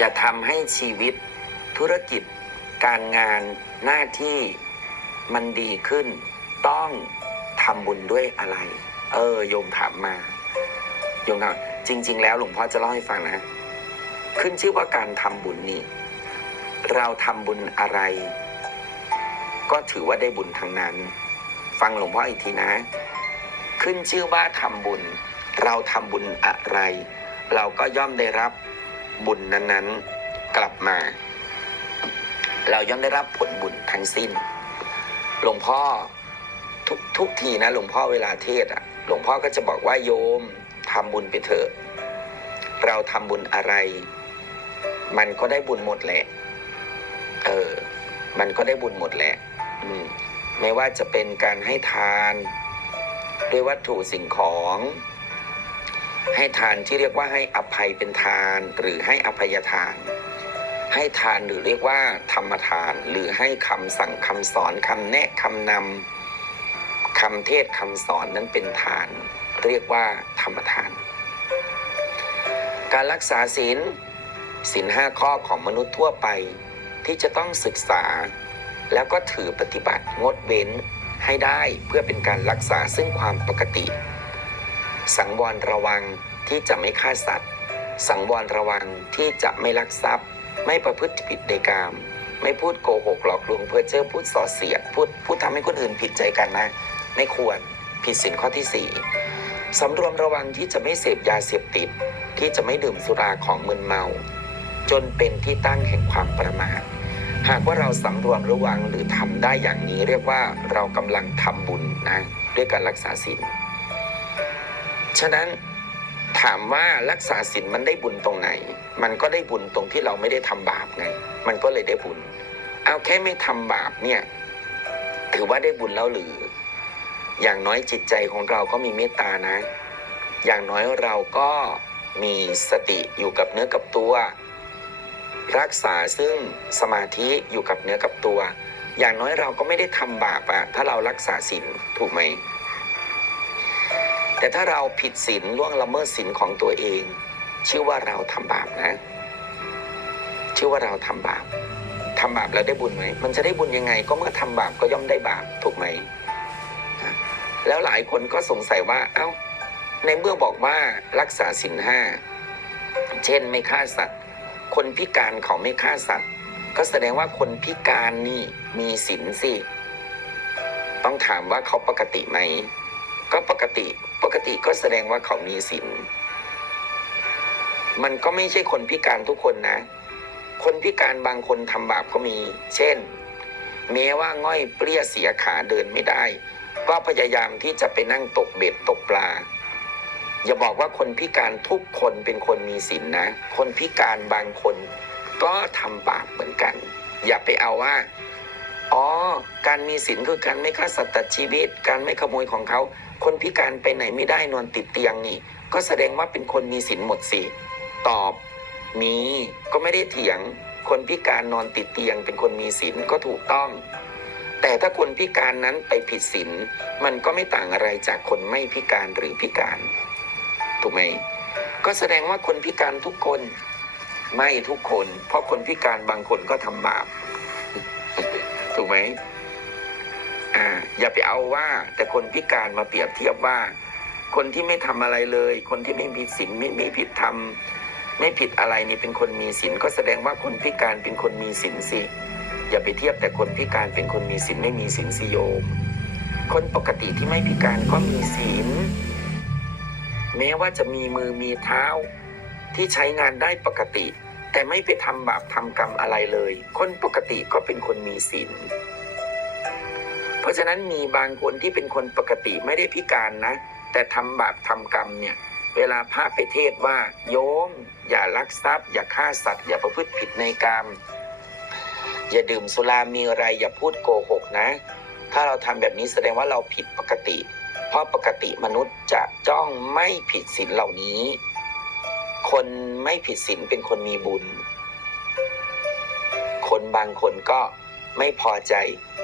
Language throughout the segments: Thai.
จะทำให้ชีวิต ธุรกิจ การงานหน้าที่มันดีขึ้น ต้องทำบุญด้วยอะไร เออ โยมถามมา โยมถามจริง ๆ แล้วหลวงพ่อจะเล่าให้ฟังนะ ขึ้นชื่อว่าการทำบุญนี่ เราทำบุญอะไร ก็ถือว่าได้บุญทั้งนั้น ฟังหลวงพ่ออีกทีนะ ขึ้นชื่อว่าทำบุญ เราทำบุญอะไร เราก็ย่อมได้รับ บุญนั้นๆกลับมา เราย่อมได้รับผลบุญทั้งสิ้น หลวงพ่อทุกทุกทีนะ หลวงพ่อเวลาเทศอะหลวงพ่อก็จะบอกว่าโยมทำบุญไปเถอะเราทำบุญอะไร มันก็ได้บุญหมดแหละ เออ มันก็ได้บุญหมดแหละอืมไม่ว่าจะเป็นการให้ทาน ด้วยวัตถุสิ่งของ ให้ทานที่เรียกว่าให้อภัยเป็นทานหรือให้อภัยทาน ให้ทานหรือเรียกว่า ธรรมทาน หรือให้คำสั่งคำสอนคำแนะคำนำคำเทศคำสอนนั้นเป็นทาน เรียกว่า ธรรมทาน การรักษาศีลศีลห้าข้อของมนุษย์ทั่วไป ที่จะต้องศึกษา แล้วก็ถือปฏิบัติงดเว้นให้ได้เพื่อเป็นการรักษาซึ่งความปกติ สังวรระวังที่จะไม่ฆ่าสัตว์ สังวรระวังที่จะไม่ลักทรัพย์ ไม่ประพฤติผิดในกาม ไม่พูดโกหกหลอกลวงเพ้อเจ้อพูดส่อเสียดพูดพูดทำให้คนอื่นผิดใจกันนะ ไม่ควรผิดศีลข้อที่สี่สำรวมระวังที่จะไม่เสพยาเสพติด ที่จะไม่ดื่มสุราของมึนเมา จนเป็นที่ตั้งแห่งความประมาทหากว่าเราสำรวมระวังหรือทำได้อย่างนี้เรียกว่าเรากำลังทำบุญนะด้วยการรักษาศีล ฉะนั้นถามว่ารักษาศีลมันได้บุญตรงไหน มันก็ได้บุญตรงที่เราไม่ได้ทำบาปไง มันก็เลยได้บุญ เอาแค่ไม่ทำบาปเนี่ย ถือว่าได้บุญแล้วหรือ อย่างน้อยจิตใจของเราก็มีเมตตานะ อย่างน้อยเราก็มีสติอยู่กับเนื้อกับตัว รักษาซึ่งสมาธิอยู่กับเนื้อกับตัว อย่างน้อยเราก็ไม่ได้ทำบาปอะถ้าเรารักษาศีลถูกไหม แต่ถ้าเราผิดศีลล่วงละเมิดศีลของตัวเอง ชื่อว่าเราทำบาปนะ ชื่อว่าเราทำบาปทำบาปแล้วได้บุญไหม มันจะได้บุญยังไง ก็เมื่อทำบาปก็ย่อมได้บาปถูกไหม แล้วหลายคนก็สงสัยว่า เอ้า ในเมื่อบอกว่ารักษาศีลห้า เช่นไม่ฆ่าสัตว์ คนพิการเขาไม่ฆ่าสัตว์ ก็แสดงว่าคนพิการนี่มีศีลสิ ต้องถามว่าเขาปกติไหม ก็ปกติ ปกติก็แสดงว่าเขามีศีลมันก็ไม่ใช่คนพิการทุกคนนะ คนพิการบางคนทำบาปก็มี เช่น แม้ว่าง่อยเปรี้ยเสียขาเดินไม่ได้ ก็พยายามที่จะไปนั่งตกเบ็ดตกปลา อย่าบอกว่าคนพิการทุกคนเป็นคนมีศีลนะคนพิการบางคนก็ทำบาปเหมือนกัน อย่าไปเอาว่า อ๋อ การมีศีลคือการไม่ฆ่าสัตว์ตัดชีวิต การไม่ขโมยของเขา คนพิการไปไหนไม่ได้นอนติดเตียงนี่ ก็แสดงว่าเป็นคนมีศีลหมดสิ ตอบ มีก็ไม่ได้เถียง คนพิการนอนติดเตียง เป็นคนมีศีลก็ถูกต้อง แต่ถ้าคนพิการนั้นไปผิดศีลมันก็ไม่ต่างอะไรจากคนไม่พิการหรือพิการ ถูกไหม ก็แสดงว่าคนพิการทุกคนไม่ทุกคน เพราะคนพิการบางคนก็ทำบาปถูกไหม อ่าอย่าไปเอาว่า แต่คนพิการมาเปรียบเทียบว่า คนที่ไม่ทำอะไรเลย คนที่ไม่มีศีลไม่ไม่ผิดธรรมไม่ผิดอะไรนี่เป็นคนมีศีลก็แสดงว่าคนพิการเป็นคนมีศีลสิอย่าไปเทียบแต่คนพิการเป็นคนมีศีลไม่มีศีลสิโยม คนปกติที่ไม่พิการก็มีศีลแม้ว่าจะมีมือมีเท้าที่ใช้งานได้ปกติ แต่ไม่ไปทำบาปทำกรรมอะไรเลย คนปกติก็เป็นคนมีศีล เพราะฉะนั้นมีบางคนที่เป็นคนปกติไม่ได้พิการนะ แต่ทำบาปทำกรรมเนี่ยเวลาพระไปเทศว่า โยม อย่าลักทรัพย์ อย่าฆ่าสัตว์ อย่าประพฤติผิดในกรรม อย่าดื่มสุรามีอะไรอย่าพูดโกหกนะ ถ้าเราทำแบบนี้แสดงว่าเราผิดปกติ เพราะปกติมนุษย์จะจ้องไม่ผิดศีลเหล่านี้ คนไม่ผิดศีลเป็นคนมีบุญ คนบางคนก็ ไม่พอใจ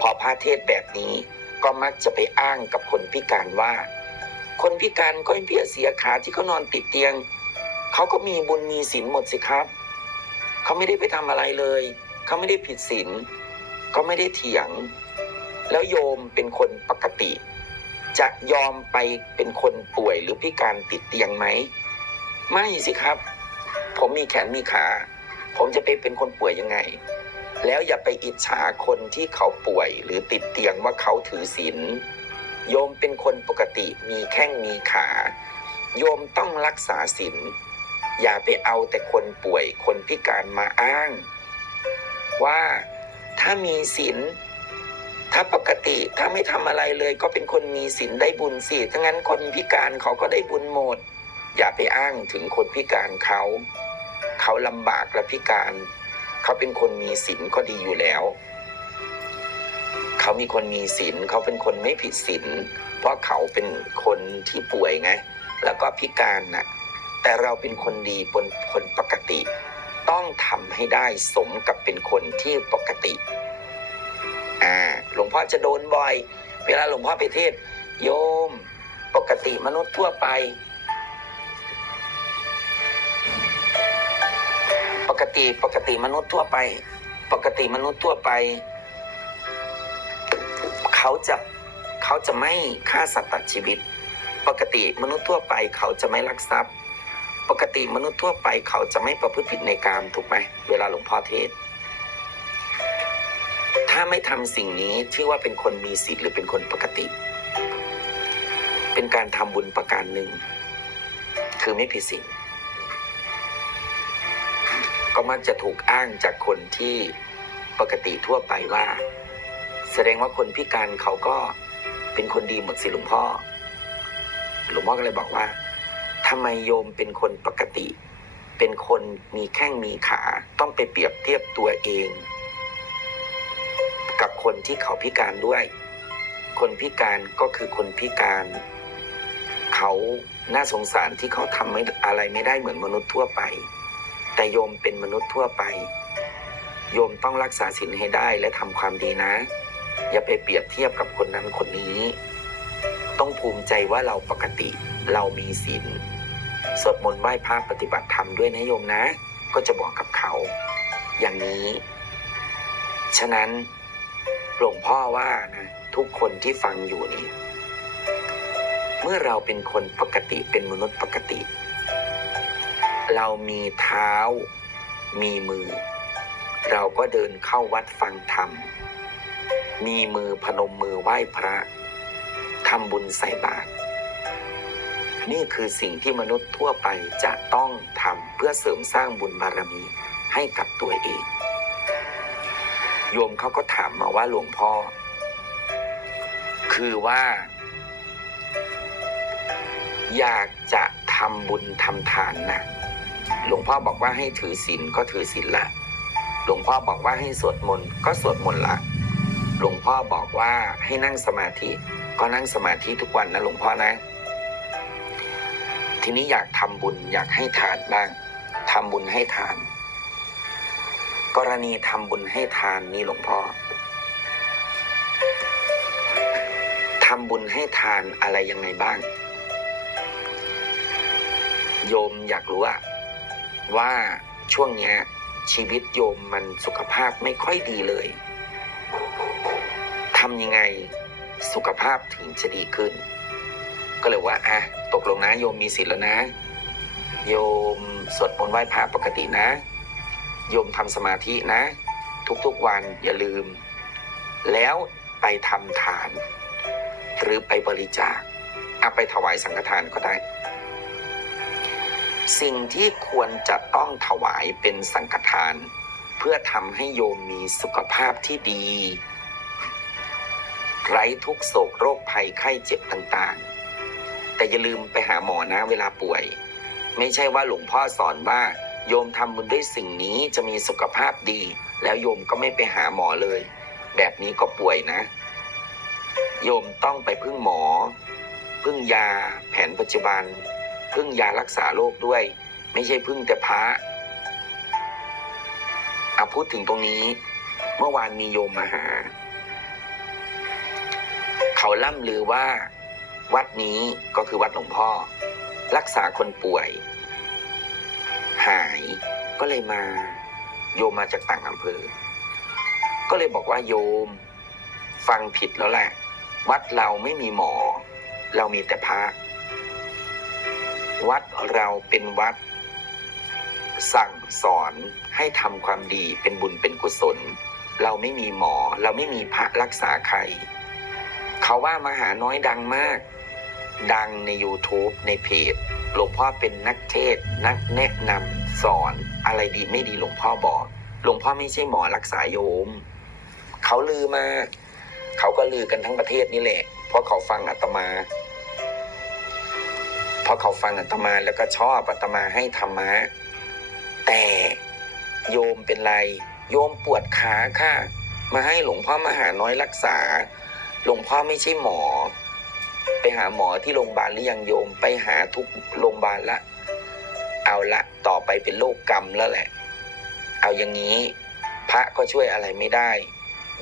พอพระเทศแบบนี้ก็มักจะไปอ้างกับคนพิการว่า คนพิการก็เพียเสียขาที่เขานอนติดเตียง เขาก็มีบุญมีศีลหมดสิครับ เขาไม่ได้ไปทำอะไรเลย เขาไม่ได้ผิดศีลก็ไม่ได้เถียง แล้วโยมเป็นคนปกติ จะยอมไปเป็นคนป่วยหรือพิการติดเตียงไหมไม่สิครับ ผมมีแขนมีขา ผมจะไปเป็นคนป่วยยังไง แล้วอย่าไปอิจฉาคนที่เขาป่วยหรือติดเตียงว่าเขาถือศีลโยมเป็นคนปกติมีแข้งมีขา โยมต้องรักษาศีลอย่าไปเอาแต่คนป่วยคนพิการมาอ้าง ว่าถ้ามีศีลถ้าปกติถ้าไม่ทำอะไรเลยก็เป็นคนมีศีลได้บุญสิถ้างั้นคนพิการเขาก็ได้บุญหมด อย่าไปอ้างถึงคนพิการเขา เขาลำบากและพิการ เขาเป็นคนมีศีลก็ดีอยู่แล้ว เขามีคนมีศีลเขาเป็นคนไม่ผิดศีลเพราะเขาเป็นคนที่ป่วยไง แล้วก็พิการน่ะแต่เราเป็นคนดีบนคนปกติ ต้องทำให้ได้สมกับเป็นคนที่ปกติอ่าหลวงพ่อจะโดนบ่อย เวลาหลวงพ่อไปเทศ โยม ปกติมนุษย์ทั่วไป ติปกติมนุษย์ทั่วไป ปกติมนุษย์ทั่วไป เขาจะเขาจะไม่ฆ่าสัตว์ตัดชีวิต ปกติมนุษย์ทั่วไป เขาจะไม่ลักทรัพย์ ปกติมนุษย์ทั่วไป เขาจะไม่ประพฤติผิดในกามถูกไหมเวลาหลวงพ่อเทศ ถ้าไม่ทำสิ่งนี้ชื่อว่าเป็นคนมีศีลหรือเป็นคนปกติ เป็นการทำบุญประการหนึ่ง คือไม่ผิดศีล ก็มักจะถูกอ้างจากคนที่ปกติทั่วไปว่า แสดงว่าคนพิการเขาก็เป็นคนดีหมดสิหลวงพ่อ หลวงพ่อก็เลยบอกว่าทำไมโยมเป็นคนปกติ เป็นคนมีแข้งมีขา ต้องไปเปรียบเทียบตัวเอง กับคนที่เขาพิการด้วย คนพิการก็คือคนพิการ เขาน่าสงสารที่เขาทำไม่อะไรไม่ได้เหมือนมนุษย์ทั่วไป แต่โยมเป็นมนุษย์ทั่วไป โยมต้องรักษาศีลให้ได้และทำความดีนะ อย่าไปเปรียบเทียบกับคนนั้นคนนี้ ต้องภูมิใจว่าเราปกติเรามีศีลสวดมนต์ไหว้พระปฏิบัติธรรมด้วยนะโยมนะ ก็จะบอกกับเขา อย่างนี้ ฉะนั้นหลวงพ่อว่านะทุกคนที่ฟังอยู่นี่เมื่อเราเป็นคนปกติเป็นมนุษย์ปกติ เรามีเท้า มีมือ เราก็เดินเข้าวัดฟังธรรม มีมือพนมมือไหว้พระทำบุญใส่บาตรนี่คือสิ่งที่มนุษย์ทั่วไปจะต้องทำเพื่อเสริมสร้างบุญบารมีให้กับตัวเอง โยมเขาก็ถามมาว่าหลวงพ่อ คือว่า อยากจะทำบุญทำทานนะ หลวงพ่อบอกว่าให้ถือศีลก็ถือศีลละ หลวงพ่อบอกว่าให้สวดมนต์ก็สวดมนต์ละ หลวงพ่อบอกว่าให้นั่งสมาธิก็นั่งสมาธิทุกวันนะหลวงพ่อนะ ทีนี้อยากทำบุญอยากให้ทานบ้างทำบุญให้ทาน กรณีทำบุญให้ทานนี่หลวงพ่อทำบุญให้ทานอะไรยังไงบ้าง โยมอยากรู้อะ ว่าช่วงเนี้ยชีวิตโยมมันสุขภาพไม่ค่อยดีเลยทำยังไงสุขภาพถึงจะดีขึ้น ก็เลยว่าอะตกลงนะโยมมีศีลแล้วนะ โยมสวดมนต์ไหว้พระปกตินะ โยมทำสมาธินะ ทุกๆวันอย่าลืม แล้วไปทำทาน หรือไปบริจาคเอาไปถวายสังฆทานก็ได้ สิ่งที่ควรจะต้องถวายเป็นสังฆทาน เพื่อทำให้โยมมีสุขภาพที่ดี ไร้ทุกโศกโรคภัยไข้เจ็บต่างๆ แต่อย่าลืมไปหาหมอนะเวลาป่วย ไม่ใช่ว่าหลวงพ่อสอนว่า โยมทำบุญด้วยสิ่งนี้จะมีสุขภาพดี แล้วโยมก็ไม่ไปหาหมอเลย แบบนี้ก็ป่วยนะ โยมต้องไปพึ่งหมอ พึ่งยาแผนปัจจุบัน พึ่งยารักษาโรคด้วย ไม่ใช่พึ่งแต่พระอาพูดถึงตรงนี้ เมื่อวานมีโยมมาหา เขาล่ำลือว่า วัดนี้ก็คือวัดหลวงพ่อ รักษาคนป่วย หายก็เลยมา โยมมาจากต่างอำเภอ ก็เลยบอกว่าโยม ฟังผิดแล้วแหละวัดเราไม่มีหมอ เรามีแต่พระ วัดเราเป็นวัด สั่งสอนให้ทำความดีเป็นบุญเป็นกุศล เราไม่มีหมอ เราไม่มีพระรักษาใคร เขาว่ามหาน้อยดังมาก ดังใน YouTube ในเพจหลวงพ่อเป็นนักเทศ นักแนะนำสอนอะไรดีไม่ดีหลวงพ่อบอก หลวงพ่อไม่ใช่หมอรักษาโยม เขาลือมา เขาก็ลือกันทั้งประเทศนี่แหละ เพราะเขาฟังอาตมา ราะเขาฟังอาตมาแล้วก็ชอบอาตมาให้ธรรมะ แต่โยมเป็นไร โยมปวดขาค่ะ มาให้หลวงพ่อมหาน้อยรักษา หลวงพ่อไม่ใช่หมอ ไปหาหมอที่โรงพยาบาลหรือยังโยมไปหาทุกโรงพยาบาลละ เอาละต่อไปเป็นโรคกรรมแล้วแหละ เอาอย่างนี้ พระก็ช่วยอะไรไม่ได้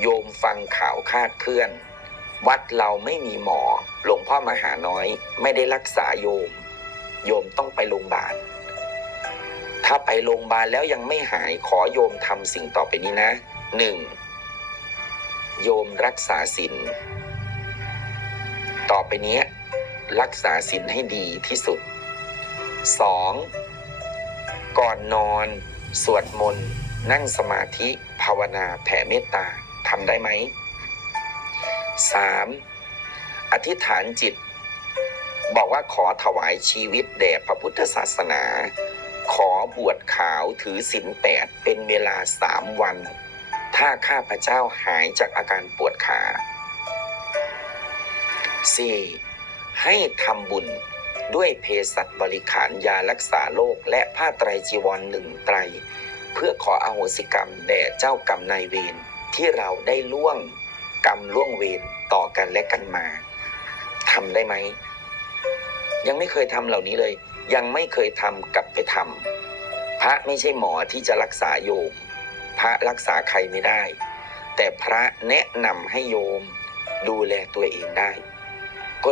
โยมฟังข่าวคาดเคลื่อน วัดเราไม่มีหมอ หลวงพ่อมาหาน้อย ไม่ได้รักษาโยม โยมต้องไปโรงพยาบาล ถ้าไปโรงพยาบาลแล้วยังไม่หายขอโยมทำสิ่งต่อไปนี้นะหนึ่งโยมรักษาศีลต่อไปเนี้ยรักษาศีลให้ดีที่สุดสองก่อนนอน สวดมนต์ นั่งสมาธิ ภาวนาแผ่เมตตาทำได้ไหม สามอธิษฐานจิต บอกว่าขอถวายชีวิตแด่พระพุทธศาสนา ขอบวชขาวถือศีลแปดเป็นเวลาสามวัน ถ้าข้าพเจ้าหายจากอาการปวดขา 4. ให้ทำบุญด้วยเภสัชบริขารยารักษาโรคและผ้าไตรจีวรหนึ่งไตร เพื่อขออโหสิกรรมแด่เจ้ากรรมนายเวรที่เราได้ล่วง กรรมล่วงเวรต่อกันและกันมาทำได้ไหม ยังไม่เคยทำเหล่านี้เลย ยังไม่เคยทำกลับไปทำพระไม่ใช่หมอที่จะรักษาโยม พระรักษาใครไม่ได้ แต่พระแนะนำให้โยมดูแลตัวเองได้